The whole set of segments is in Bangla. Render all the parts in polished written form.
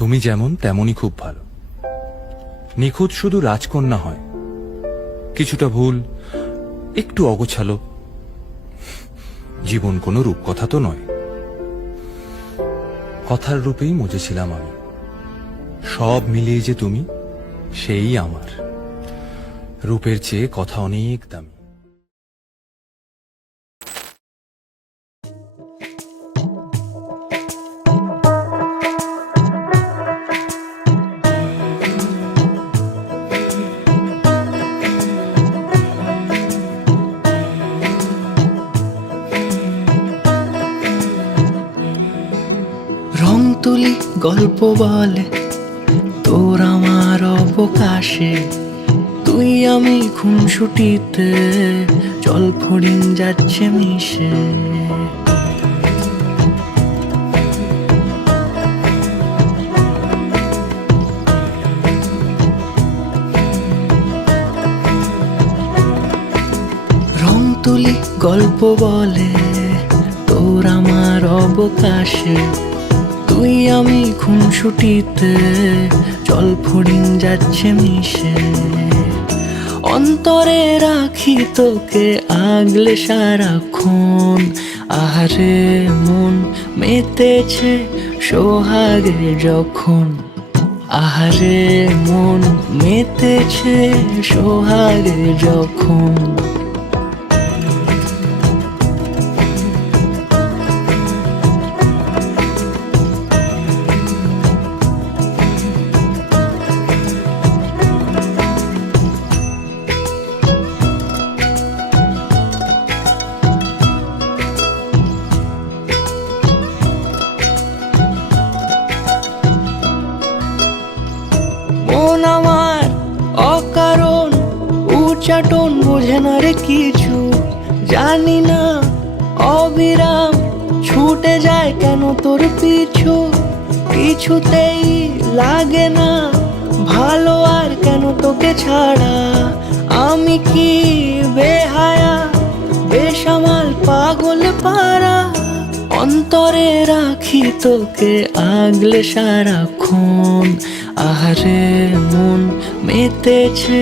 তুমি যেমন তেমনই খুব ভালো। নিখুঁত শুধু রাজকন্যা হয়, কিছুটা ভুল, একটু অগোছালো। জীবন কোনো রূপকথা তো নয়। কথার রূপেই মজেছিলাম আমি। সব মিলিয়ে যে তুমি, সেই আমার। রূপের চেয়ে কথা অনেক দামি। রং তুলি গল্প বলে তোর আমার অবকাশে, তুই আমি খুনসুটিতে জল ফড়িং যাচ্ছে মিশে। রং তুলি গল্প বলে তোর আমার অবকাশে, তুই আমি খুনসুটিতে জল ফড়িং যাচ্ছে মিশে। অন্তরে রাখি তোকে আগলে সারাক্ষণ, আহারে মন মেতেছে সোহাগে যখন। আহারে মন মেতেছে সোহাগে যখন। মন আমার অকারণ উচ্চাটন বোঝে না রে কিছু, জানি না অবিরাম ছুটে যায় কেন তোর পিছু। কিছুতেই লাগে না ভালো আর কেন তোকে ছাড়া। আমি কি বেহায়া বেসামাল পাগল পারা, অন্তরে রাখি তোকে আগলে সারাক্ষণ। আহারে মন মেতেছে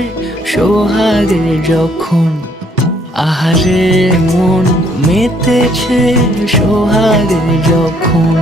সোহাগে যখন। আহারে মন মেতেছে সোহাগে যখন।